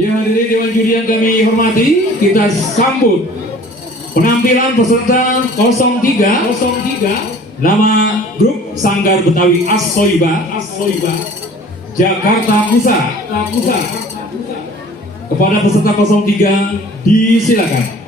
Ya hadirin Dewan Juri yang kami hormati, kita sambut penampilan peserta 03 nama grup Sanggar Betawi As-Soiba Jakarta Pusat. Kepada peserta 03 disilakan.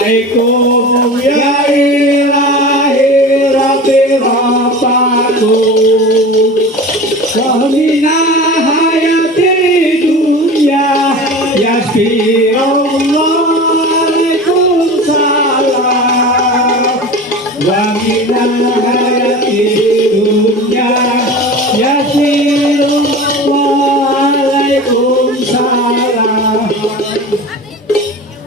Assalamualaikum ya ilahi rabbi rabbaku wa mina hayati dunya yasirallahu salam wa mina hayati dunya yasirallahu salam.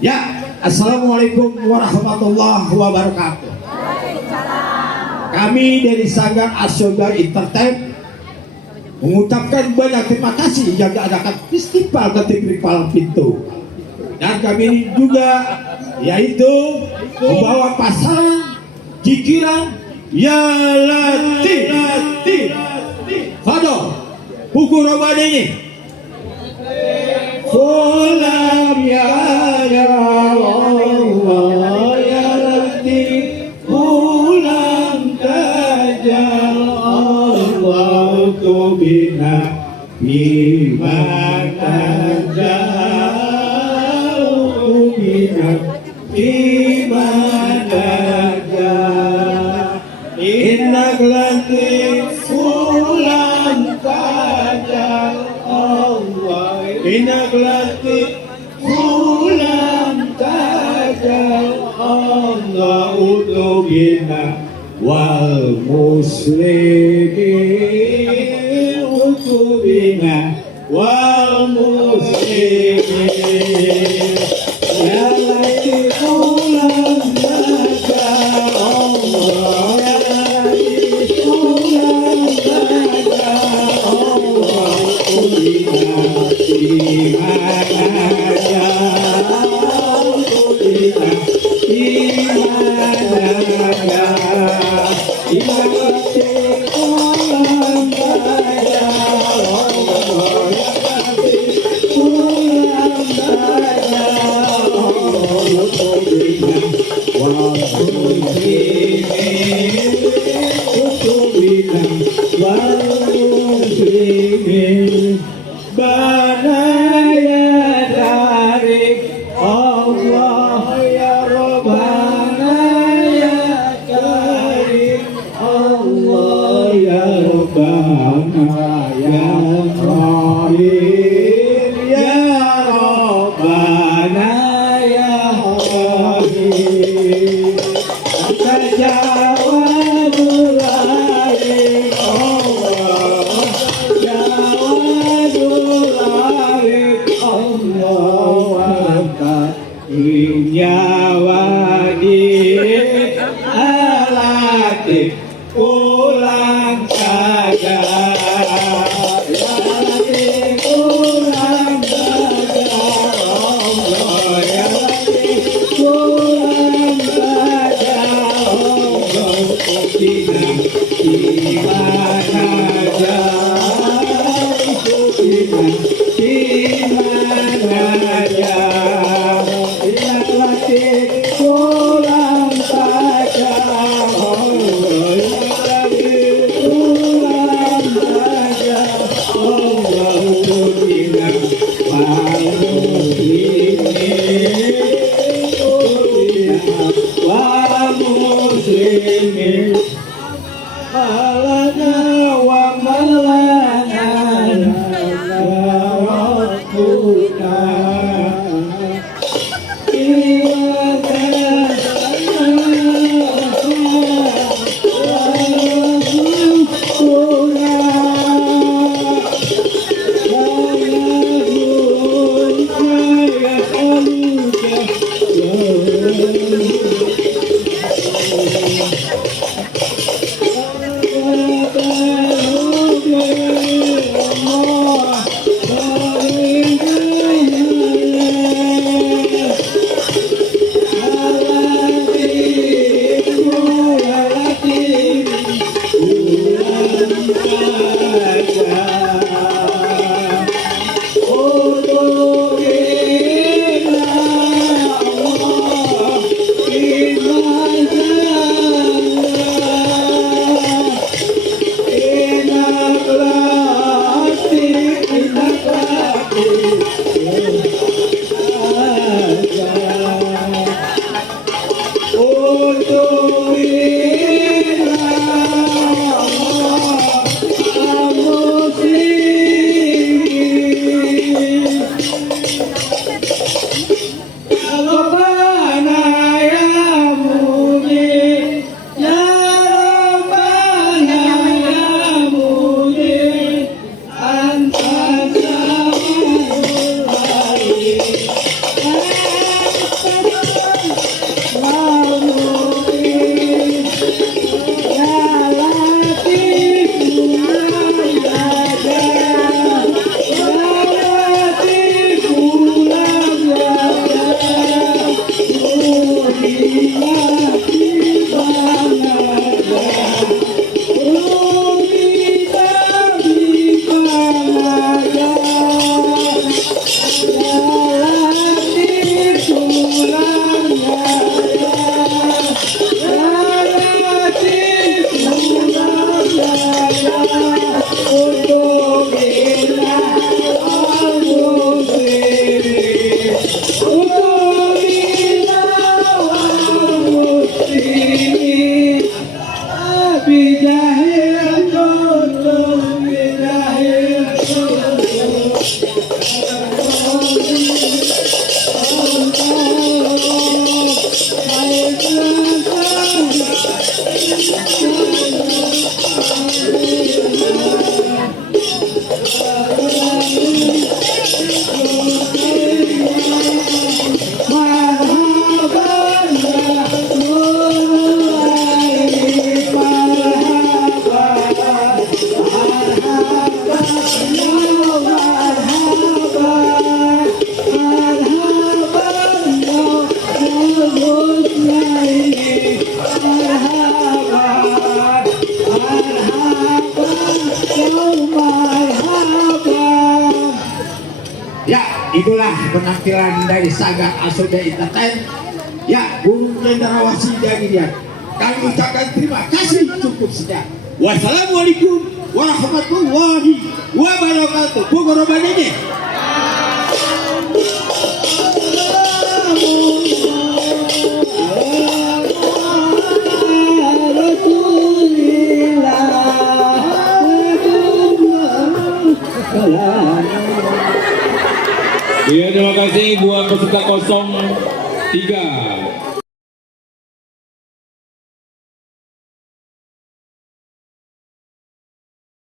Ya, Assalamualaikum warahmatullahi wabarakatuh. Kami dari Sanggar As-Soiba Entertain mengucapkan banyak terima kasih yang diadakan festival ketik palang pintu. Dan kami juga yaitu membawa pasangan jikiran ya latif. Fado, pukul roban ini. Fulam ya Allah ya Latif, pulang kajal Allah tu bina imana jauh bina imana jauh innak Latif, pulang kajal Allah innak Latif, pulang kajal Allah utubina wal muslimin utubina wal muslimin ya Latif, pulang kajal Allah ya Latif, pulang kajal Allah utubina pulang kajal pulang kajal Allah ya Latif, pulang kajal Allah utubina imana jauh utubina imana jauh innak Latif, pulang kajal Allah ya Latif, pulang kajal Allah utubina wal muslimin utubina wal muslimin malana wa malana ya Rabbuna Ya, itulah penampilan dari Saga Asoda Entertain. Ya, Bung Cendrawasih dari dia. Kami ucapkan terima kasih, cukup sekian. Wassalamualaikum warahmatullahi wabarakatuh. Pukul ini. Ya, terima kasih buat peserta 03.